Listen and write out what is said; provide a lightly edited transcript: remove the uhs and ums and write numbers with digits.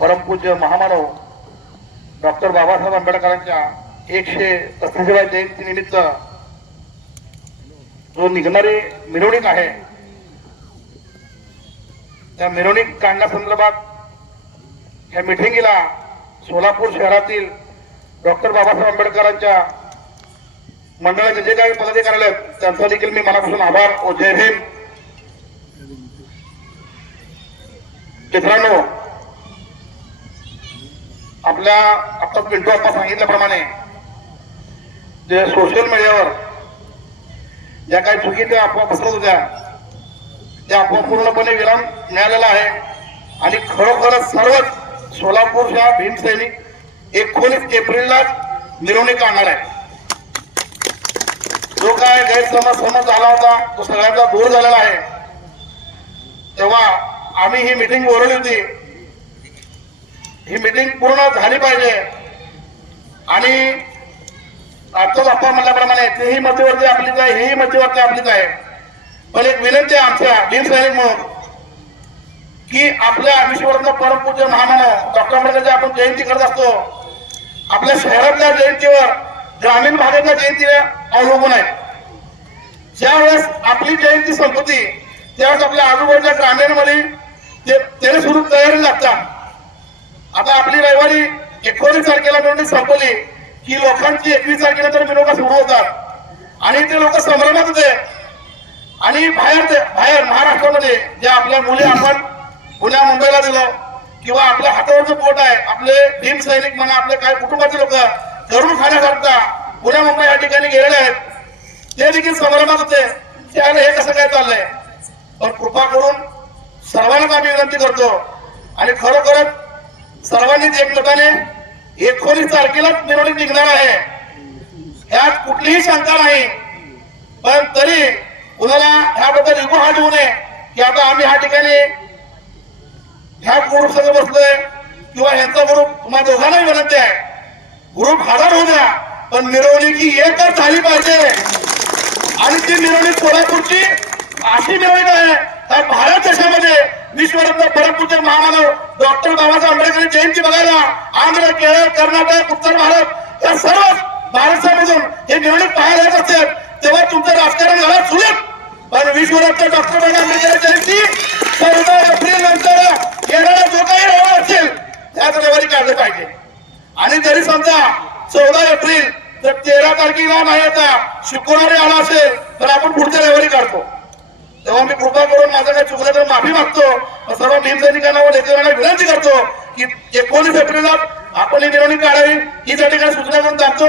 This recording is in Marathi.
परमपूज्य महामानव डॉक्टर बाबासाहेब आंबेडकरांच्या 135व्या जयंती निमित्त जो निघणारी मिरवणूक आहे त्या मिरवणूक काढण्यासंदर्भात या मिटिंगला सोलापूर शहरातील डॉक्टर बाबासाहेब आंबेडकरांच्या मंडळाचे जे काही पदाधिकारी आहेत त्यांचा देखील मी मनापासून आभार व जय भीम. मित्रांनो, आपल्या आता पिंटू आपण सांगितल्याप्रमाणे जे सोशल मीडियावर ज्या काही चुकीच्या अफवा पसरत होत्या त्या अफवा पूर्णपणे विराम मिळालेला आहे आणि खरोखरच सर्वच सोलापूरच्या भीमसैनिक 19 एप्रिलला मिरवणूक काढणार आहे. जो काय गैरसमज झाला होता तो सगळ्यांचा दूर झालेला आहे. तेव्हा आम्ही ही मीटिंग बोलवली होती. ही मीटिंग पूर्ण झाली पाहिजे आणि आजच आपण म्हटल्याप्रमाणे तेही मध्यवर्ती आपलीच आहे, हेही मध्यवर्ती आपलीच आहे. पण एक विनंती आहे आमच्या भीमसैनिक म्हणून की आपल्या विश्वरत्न परमपूज्य महामानव डॉक्टर आंबेडकरची आपण जयंती करत असतो. आपल्या शहरातल्या जयंतीवर ग्रामीण भागातल्या जयंतीला अवलंबून आहे. ज्यावेळेस आपली जयंती संपत्ती त्यावेळेस आपल्या आजूबाजूच्या ग्रामीणमध्ये त्याने सुरू तयारी लागतात. आता आपली रविवारी 19 तारखेला मिरवणूक संपली की लोकांची 21 तारखेला तर मिरवणुका सुरू होतात आणि ते लोक संभ्रमात होते. आणि बाहेर महाराष्ट्रामध्ये ज्या आपल्या मुली आपण पुण्या मुंबईला दिलो किंवा आपल्या हातावरचं पोट आहे, आपले भीमसैनिक म्हणा, आपले काही कुटुंबाचे लोक घरून खाण्याकरता पुण्या मुंबई या ठिकाणी गेलेले आहेत, ते देखील संभ्रमात होते त्याला हे कसं काय चाललंय. पण कृपा करून सर्वांनाच आम्ही विनंती करतो आणि खरोखरच सर्वांनीच एकमताने 19 तारखेलाच मिरवणूक निघणार आहे यात कुठलीही शंका नाही. पण तरी कुणाला ह्याबद्दल इगो हार्ट होऊ नये की आता आम्ही ह्या ठिकाणी ह्या ग्रुप सगळं बसलोय किंवा ह्यांचा ग्रुप तुम्हाला दोघांनाही विनंती आहे, ग्रुप हजार होऊ द्या पण मिरवणुकी एकच झाली पाहिजे. आणि ती मिरवणूक सोलापूरची अशी मिरवणूक आहे तर भारत देशामध्ये विश्वरत्न परमपूज्य महामानव डॉक्टर बाबासाहेब आंबेडकर जयंती बघायला आंध्र, केरळ, कर्नाटक, उत्तर भारत या सर्व महाराष्ट्रामधून हे मिरवणूक पाहायला येत असते. तेव्हा तुमचं राजकारण घरात सुलभ. पण विश्वरत्न डॉक्टर बाबासाहेब आंबेडकर जयंती 14 एप्रिल नंतर येणारा जो काही रविवार असेल त्याच रविवारी काढलं पाहिजे. आणि जरी समजा 14 एप्रिल तर 13 तारखेला नाही आता शुक्रवारी आला असेल तर आपण पुढच्या रविवारी काढतो. तेव्हा मी कृपा करून माझं काही चुकलं तर माफी मागतो. सर्व भीमसैनिकांना व नेत्यांना विनंती करतो की 19 एप्रिलला आपण ही मिरवणूक काढावी ही त्या ठिकाणी सूचना करून टाकतो.